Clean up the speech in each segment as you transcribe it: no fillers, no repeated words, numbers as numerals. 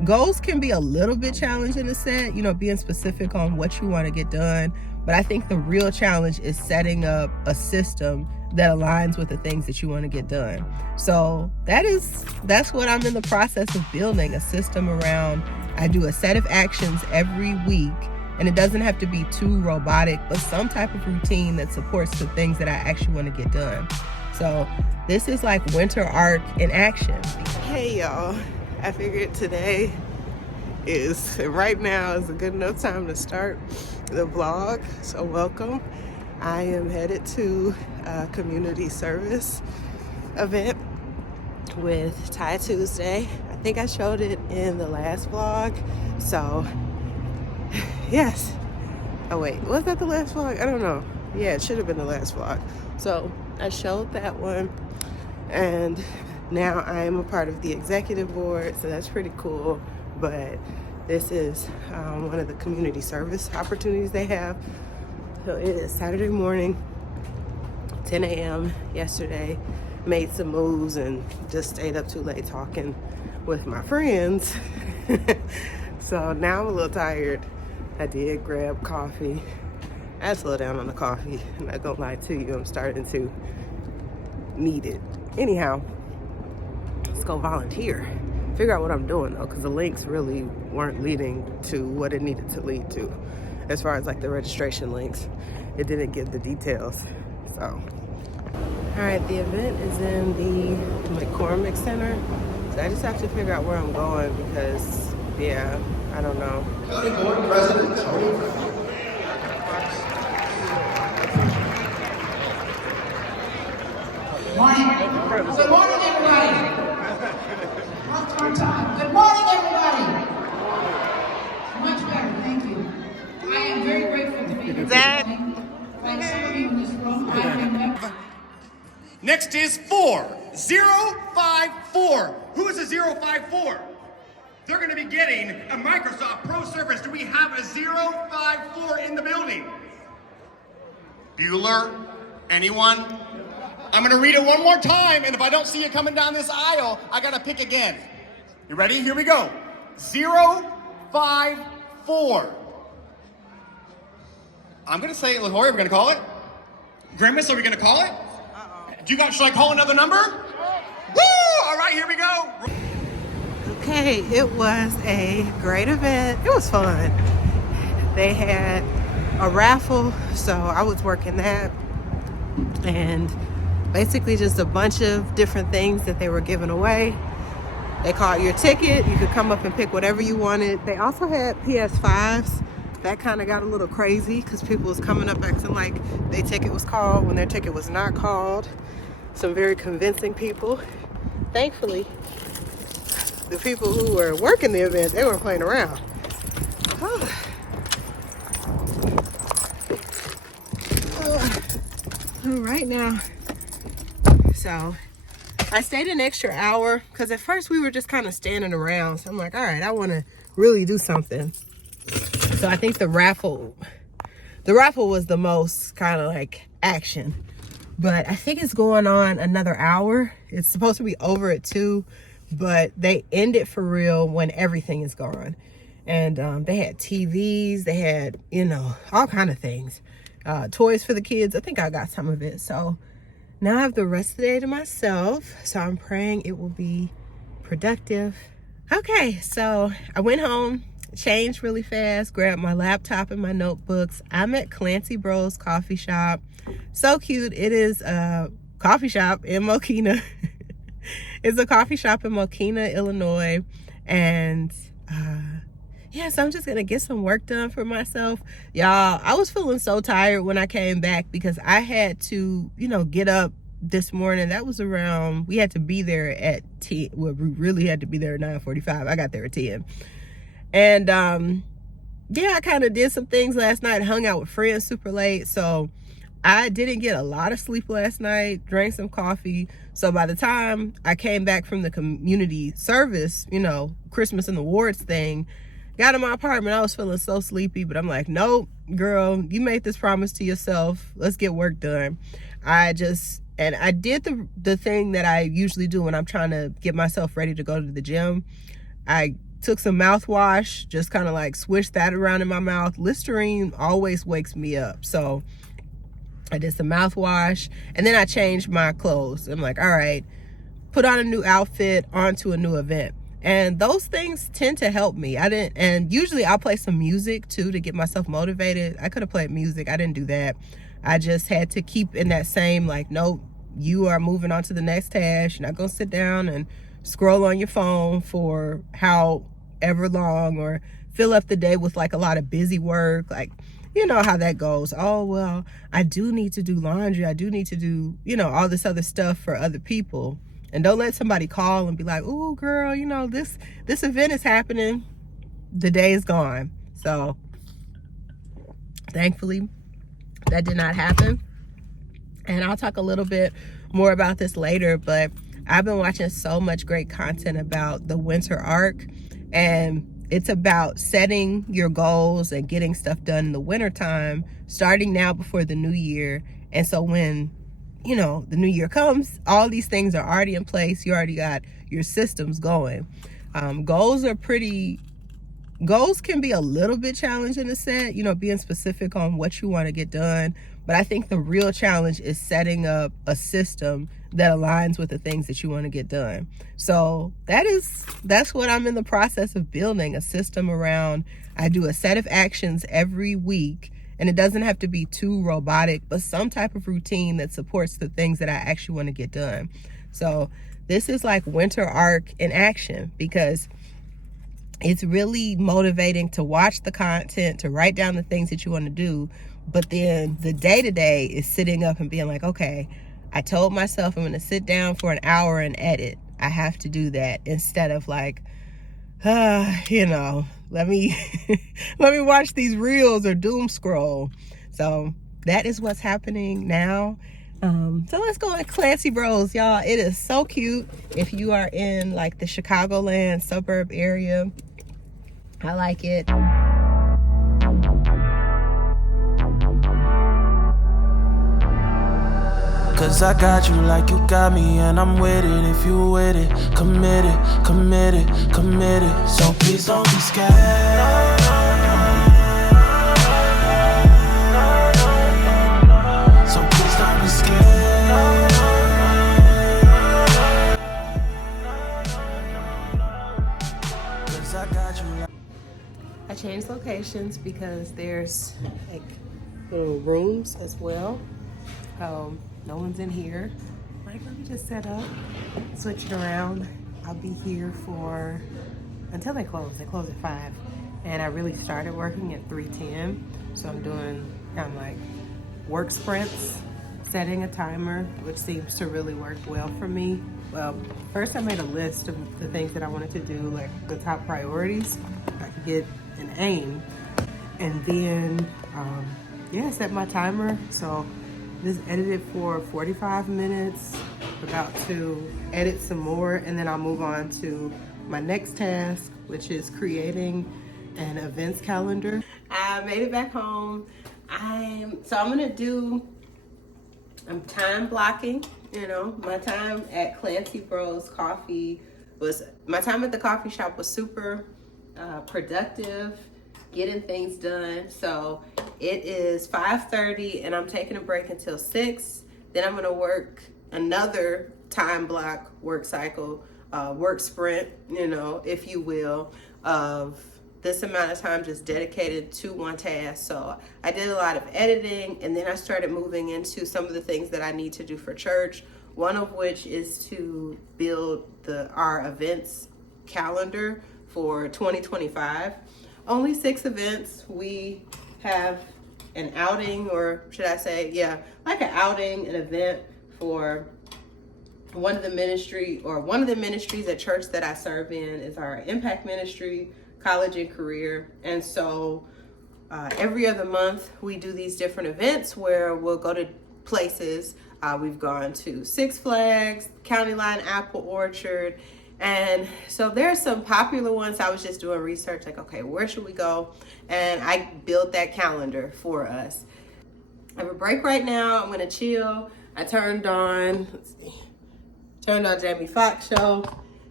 Goals can be a little bit challenging to set, being specific on what you want to get done. But I think the real challenge is setting up a system that aligns with the things that you want to get done. So that's what I'm in the process of building, a system around. I do a set of actions every week, and it doesn't have to be too robotic, but some type of routine that supports the things that I actually want to get done. So this is like winter arc in action. Hey y'all, I figured right now is a good enough time to start the vlog. So welcome. I am headed to a community service event with Thai Tuesday. I think I showed it in the last vlog. So yes. Oh wait, was that the last vlog? I don't know. Yeah, it should have been the last vlog. So I showed that one, and now I am a part of the executive board, so that's pretty cool. But this is one of the community service opportunities they have. So it is Saturday morning, 10 a.m. yesterday. Made some moves and just stayed up too late talking with my friends. So now I'm a little tired. I did grab coffee. I had to slow down on the coffee. I'm not gonna lie to you, I'm starting to need it. Anyhow, let's go volunteer. Figure out what I'm doing though, because the links really weren't leading to what it needed to lead to. As far as like the registration links, it didn't give the details. So, all right, the event is in the McCormick Center. So I just have to figure out where I'm going because, yeah, I don't know. County Board President Tony. Morning. Good morning, everybody. One time. Good morning, everybody. Much better, thank you. I am very grateful to be here this morning. Like some of you in this room, I've been Next is 4054. Who is a 054? They're going to be getting a Microsoft Pro Surface. Do we have a 054 in the building? Bueller? Anyone? I'm going to read it one more time, and if I don't see you coming down this aisle, I got to pick again. You ready? Here we go. 054. I'm going to say it. LaHoya, we're going to call it. Grimace, are we going to call it? Should I call another number? Woo! All right, here we go. Okay, it was a great event. It was fun. They had a raffle, so I was working that. And basically just a bunch of different things that they were giving away. They called your ticket. You could come up and pick whatever you wanted. They also had PS5s. That kind of got a little crazy because people was coming up acting like their ticket was called when their ticket was not called. Some very convincing people. Thankfully, the people who were working the event, they weren't playing around. Right now, so I stayed an extra hour because at first we were just kind of standing around. So I'm like, all right, I want to really do something. So I think the raffle was the most kind of like action. But I think it's going on another hour. It's supposed to be over at 2, but they end it for real when everything is gone. And they had TVs, they had, all kind of things. Toys for the kids. I think I got some of it. So now I have the rest of the day to myself. So I'm praying it will be productive. Okay, so I went home, changed really fast, grabbed my laptop and my notebooks. I'm at Clancy Bros Coffee Shop. So cute. It is a coffee shop in Mokina. It's a coffee shop in Mokina, Illinois. And yeah, so I'm just gonna get some work done for myself. Y'all, I was feeling so tired when I came back because I had to, get up this morning. That was around, we had to be there at 10. Well, we really had to be there at 9:45. I got there at 10. And yeah, I kind of did some things last night, hung out with friends super late. So I didn't get a lot of sleep last night, drank some coffee. So by the time I came back from the community service, Christmas and the wards thing, got in my apartment, I was feeling so sleepy, but I'm like, nope, girl, you made this promise to yourself. Let's get work done. I did the thing that I usually do when I'm trying to get myself ready to go to the gym. I took some mouthwash, just kind of like swished that around in my mouth. Listerine always wakes me up. So I did some mouthwash, and then I changed my clothes. I'm like, all right, put on a new outfit, onto a new event. And those things tend to help me. And usually I'll play some music too to get myself motivated. I could have played music. I didn't do that. I just had to keep in that same, like, nope, you are moving on to the next task. You're not going to sit down and scroll on your phone for however long, or fill up the day with like a lot of busy work. Like, you know how that goes. Oh, well, I do need to do laundry. I do need to do, all this other stuff for other people. And don't let somebody call and be like, oh, girl, this event is happening. The day is gone. So thankfully that did not happen. And I'll talk a little bit more about this later, but I've been watching so much great content about the winter arc, and it's about setting your goals and getting stuff done in the wintertime, starting now before the new year. And so when, the new year comes, all these things are already in place. You already got your systems going. Goals can be a little bit challenging to set, being specific on what you want to get done. But I think the real challenge is setting up a system that aligns with the things that you want to get done. So that's what I'm in the process of building, a system around. I do a set of actions every week, and it doesn't have to be too robotic, but some type of routine that supports the things that I actually want to get done. So this is like winter arc in action, because it's really motivating to watch the content, to write down the things that you want to do. But then the day-to-day is sitting up and being like, okay, I told myself I'm going to sit down for an hour and edit. I have to do that, instead of like, let me let me watch these reels or doom scroll. So that is what's happening now. So let's go to Clancy Bros, y'all. It is so cute. If you are in like the Chicagoland suburb area, I like it. Cause I got you like you got me, and I'm with it if you with it. Committed, committed, committed. So please don't be scared. So please don't be scared. Cause I got you like I changed locations because there's like little rooms as well. No one's in here. Like, let me just set up, switch it around. I'll be here until they close. They close at 5. And I really started working at 3:10. So I'm doing kind of like work sprints, setting a timer, which seems to really work well for me. Well, first I made a list of the things that I wanted to do, like the top priorities, if I could get an aim. And then, set my timer. So this edited for 45 minutes, about to edit some more, and then I'll move on to my next task, which is creating an events calendar. I made it back home. I'm time blocking. My time at Clancy Bros Coffee my time at the coffee shop was super productive, getting things done. So it is 5:30 and I'm taking a break until 6. Then I'm gonna work another time block work cycle, work sprint, if you will, of this amount of time just dedicated to one task. So I did a lot of editing, and then I started moving into some of the things that I need to do for church. One of which is to build our events calendar for 2025. Only 6 events. We have an outing, or should I say, like an outing, an event for one of the ministries at church that I serve in is our impact ministry, college and career. And so every other month we do these different events where we'll go to places. We've gone to Six Flags, County Line Apple Orchard. And so there's some popular ones. I was just doing research, like, okay, where should we go? And I built that calendar for us. I have a break right now. I'm gonna chill. I turned on Jamie Foxx show.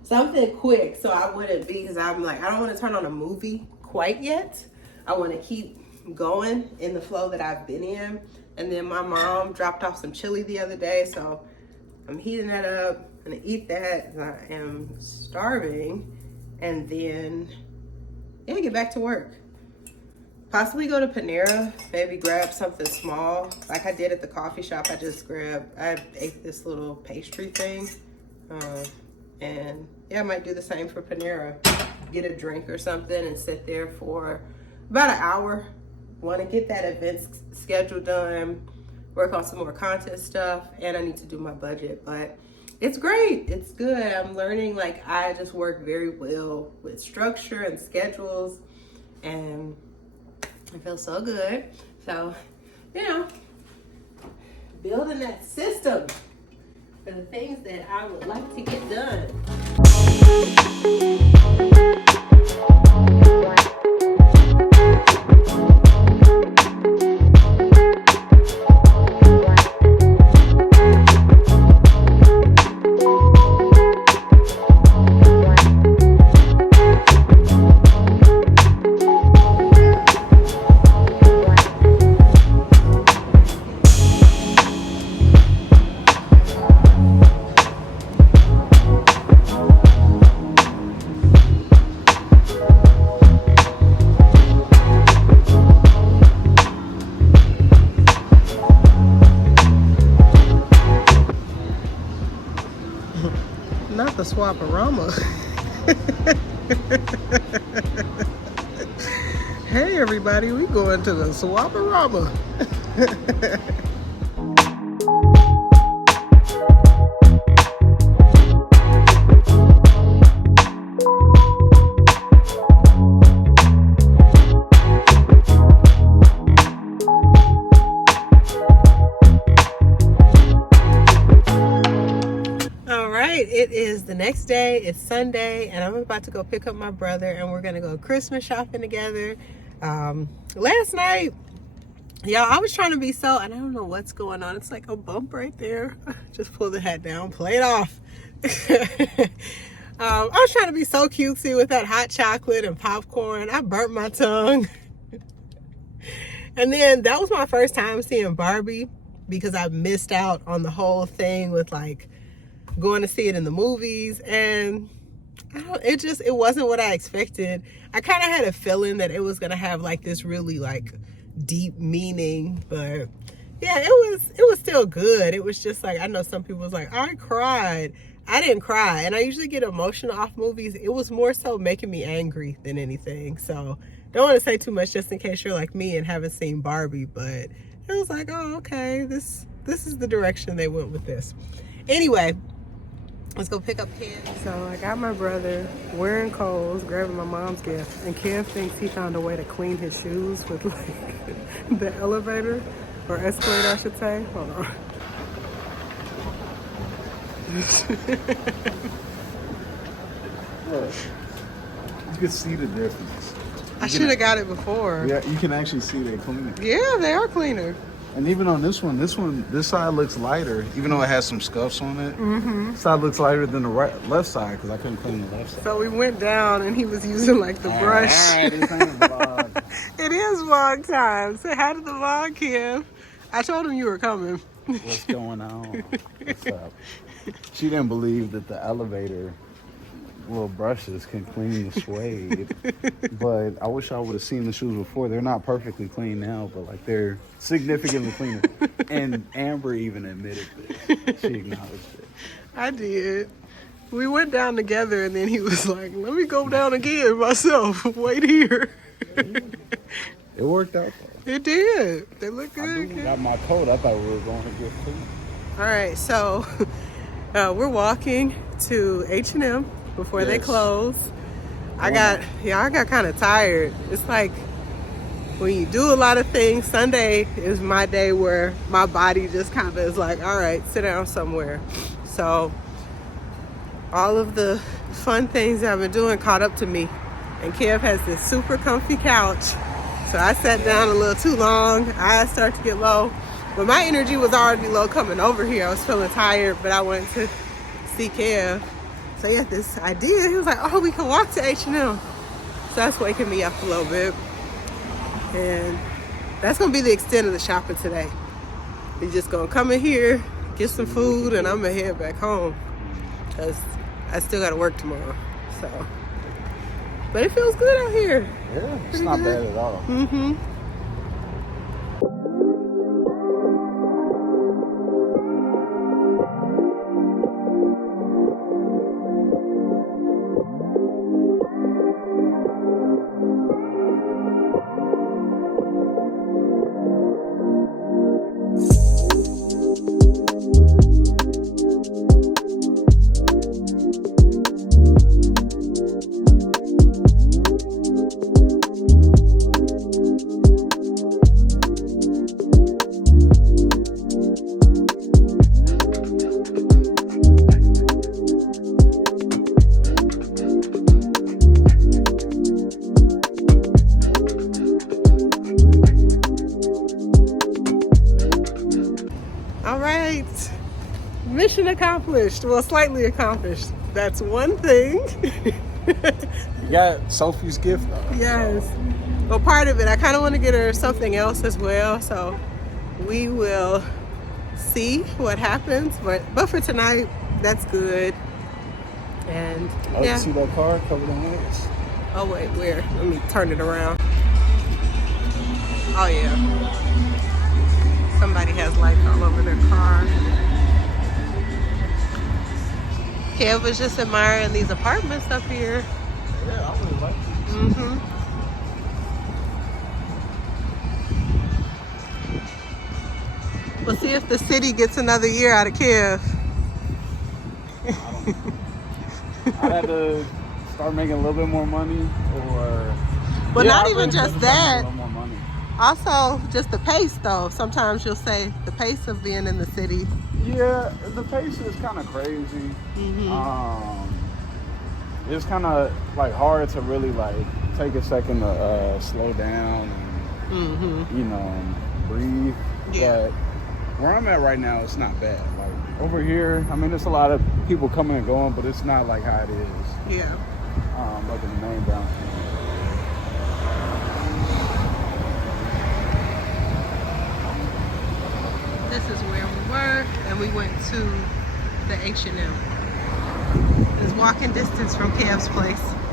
something quick so I wouldn't be, because I'm like, I don't want to turn on a movie quite yet. I want to keep going in the flow that I've been in. And then my mom dropped off some chili the other day, so I'm heating that up. I'm gonna eat that. I am starving, and then get back to work. Possibly go to Panera, maybe grab something small like I did at the coffee shop. I ate this little pastry thing, and I might do the same for Panera. Get a drink or something and sit there for about an hour. Want to get that event schedule done, work on some more content stuff, and I need to do my budget. But it's great. It's good. I'm learning, like, I just work very well with structure and schedules, and it feels so good. So, building that system for the things that I would like to get done. Not the Swaparama. Hey everybody, we going to the Swaparama. It is the next day. It's Sunday, and I'm about to go pick up my brother, and we're gonna go Christmas shopping together. Last night, y'all, I was trying to be so, and I don't know what's going on. It's like a bump right there. Just pull the hat down, play it off. I was trying to be so cutesy with that hot chocolate and popcorn. I burnt my tongue. And then that was my first time seeing Barbie, because I missed out on the whole thing with like going to see it in the movies, and it wasn't what I expected. I kind of had a feeling that it was gonna have like this really like deep meaning, but yeah, it was still good. It was just like, I know some people was like, I cried. I didn't cry, and I usually get emotional off movies. It was more so making me angry than anything. So don't want to say too much just in case you're like me and haven't seen Barbie, but it was like, oh, okay, this is the direction they went with this. Anyway, let's go pick up Kev. So I got my brother wearing Kohl's, grabbing my mom's gift, and Kev thinks he found a way to clean his shoes with like the elevator, or escalator I should say. Hold on. Look, you can see the difference. I should have got it before. Yeah, you can actually see they cleaner. Yeah, they are cleaner. And even on this side looks lighter, even though it has some scuffs on it. Mm-hmm. This side looks lighter than the left side, because I couldn't clean the left side. So we went down, and he was using like the brush. All right, this ain't a vlog. It is vlog time. Say hi to the vlog, Kev. I told him you were coming. What's going on? What's up? She didn't believe that the elevator little brushes can clean the suede. But I wish I would have seen the shoes before. They're not perfectly clean now, but like they're significantly cleaner. And Amber even admitted this. She acknowledged it. I did. We went down together, and then he was like, let me go down again myself. Wait here. It worked out though. It did. They look good. I got my coat. I thought we were going to get clean. All right, so we're walking to H&M before they close. I got kind of tired. It's like when you do a lot of things, Sunday is my day where my body just kind of is like, all right, sit down somewhere. So all of the fun things I've been doing caught up to me. And Kev has this super comfy couch. So I sat down a little too long. Eyes start to get low. But my energy was already low coming over here. I was feeling tired, but I went to see Kev. So he had this idea. He was like, oh, we can walk to H&M. So that's waking me up a little bit. And that's going to be the extent of the shopping today. We're just going to come in here, get some food, and I'm going to head back home. Because I still got to work tomorrow. So, but it feels good out here. Yeah, it's Pretty not good. bad at all. Mm-hmm. All right, mission accomplished. Well, slightly accomplished. That's one thing. You got Sophie's gift though. Yes. Well, part of it, I kind of want to get her something else as well. So we will see what happens. But for tonight, that's good. And Oh, yeah. you see that car covered in lights? Oh wait, where? Let me turn it around. Oh yeah. Somebody has lights all over their car. Kev was just admiring these apartments up here. Yeah, I really like these. Mm-hmm. We'll see if the city gets another year out of Kev. I had to start making a little bit more money, or Well, yeah, not I even really just should start making that. a little more money. Also, just the pace, though. Sometimes you'll say the pace of being in the city. Yeah, the pace is kind of crazy. Mm-hmm. It's kind of like hard to really like take a second to slow down and Mm-hmm. you know breathe. Yeah. But where I'm at right now, it's not bad. Like over here, I mean, there's a lot of people coming and going, but it's not like how it is. Yeah. Like in the main downtown. This is where we were, and we went to the H&M. It's walking distance from Kev's place.